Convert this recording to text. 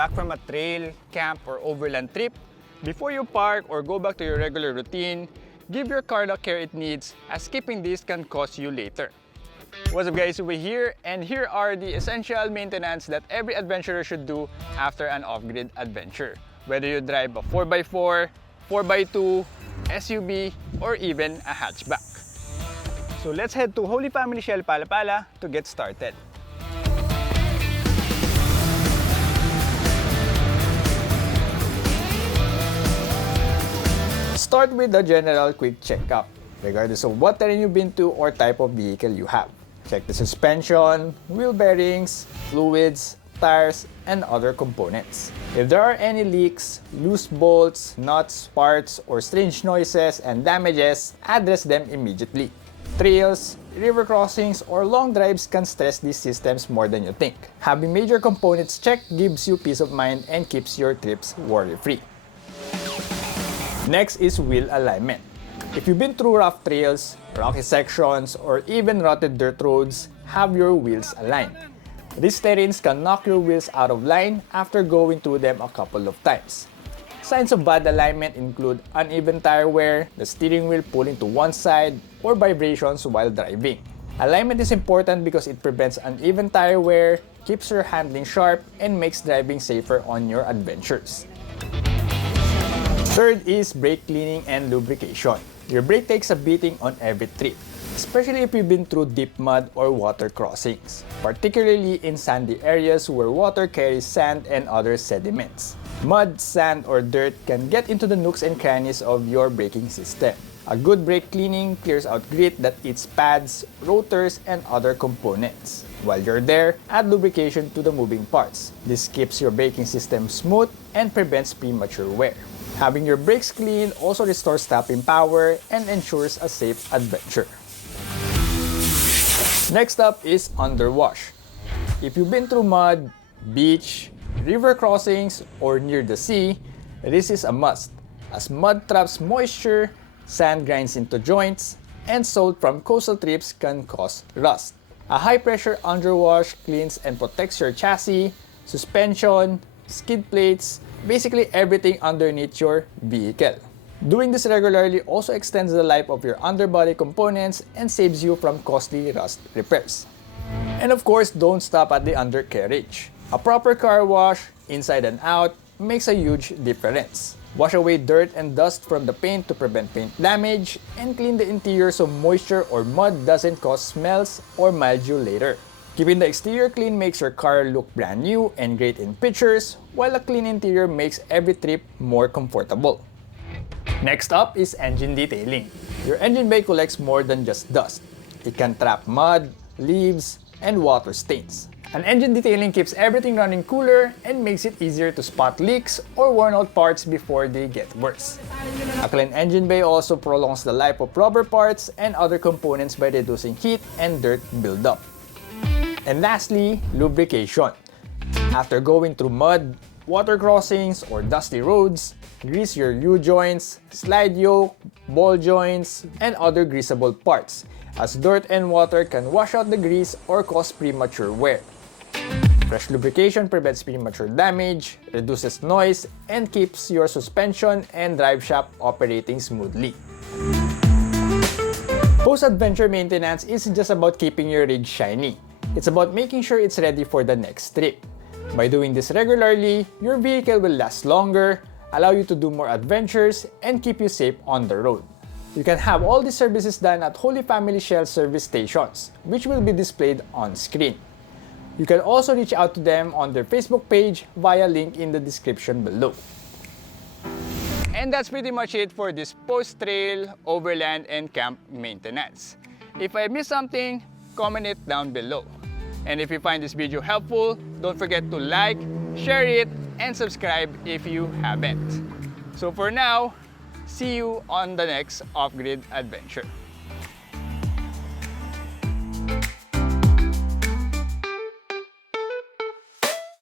back from a trail, camp, or overland trip, before you park or go back to your regular routine, give your car the care it needs, as skipping this can cost you later. What's up guys, Uwe here, and here are the essential maintenance that every adventurer should do after an off-grid adventure. Whether you drive a 4x4, 4x2, SUV, or even a hatchback. So let's head to Holy Family Shell Palapala to get started. Start with the general quick checkup, regardless of what terrain you've been to or type of vehicle you have. Check the suspension, wheel bearings, fluids, tires, and other components. If there are any leaks, loose bolts, nuts, parts, or strange noises and damages, address them immediately. Trails, river crossings, or long drives can stress these systems more than you think. Having major components checked gives you peace of mind and keeps your trips worry-free. Next is wheel alignment. If you've been through rough trails, rocky sections, or even rutted dirt roads, have your wheels aligned. These terrains can knock your wheels out of line after going through them a couple of times. Signs of bad alignment include uneven tire wear, the steering wheel pulling to one side, or vibrations while driving. Alignment is important because it prevents uneven tire wear, keeps your handling sharp, and makes driving safer on your adventures. Third is brake cleaning and lubrication. Your brake takes a beating on every trip, especially if you've been through deep mud or water crossings, particularly in sandy areas where water carries sand and other sediments. Mud, sand, or dirt can get into the nooks and crannies of your braking system. A good brake cleaning clears out grit that eats pads, rotors, and other components. While you're there, add lubrication to the moving parts. This keeps your braking system smooth and prevents premature wear. Having your brakes clean also restores stopping power and ensures a safe adventure. Next up is underwash. If you've been through mud, beach, river crossings, or near the sea, this is a must, as mud traps moisture, sand grinds into joints, and salt from coastal trips can cause rust. A high-pressure underwash cleans and protects your chassis, suspension, skid plates, basically everything underneath your vehicle. Doing this regularly also extends the life of your underbody components and saves you from costly rust repairs. And of course, don't stop at the undercarriage. A proper car wash, inside and out, makes a huge difference. Wash away dirt and dust from the paint to prevent paint damage, and clean the interior so moisture or mud doesn't cause smells or mildew later. Keeping the exterior clean makes your car look brand new and great in pictures, while a clean interior makes every trip more comfortable. Next up is engine detailing. Your engine bay collects more than just dust. It can trap mud, leaves, and water stains. An engine detailing keeps everything running cooler and makes it easier to spot leaks or worn out parts before they get worse. A clean engine bay also prolongs the life of rubber parts and other components by reducing heat and dirt buildup. And lastly, lubrication. After going through mud, water crossings, or dusty roads, grease your U-joints, slide yoke, ball joints, and other greasable parts, as dirt and water can wash out the grease or cause premature wear. Fresh lubrication prevents premature damage, reduces noise, and keeps your suspension and drive shaft operating smoothly. Post-adventure maintenance isn't just about keeping your rig shiny. It's about making sure it's ready for the next trip. By doing this regularly, your vehicle will last longer, allow you to do more adventures, and keep you safe on the road. You can have all these services done at Holy Family Shell service stations, which will be displayed on screen. You can also reach out to them on their Facebook page via link in the description below. And that's pretty much it for this post-trail, overland, and camp maintenance. If I missed something, comment it down below. And if you find this video helpful, don't forget to like, share it, and subscribe if you haven't. So for now, see you on the next off-grid adventure.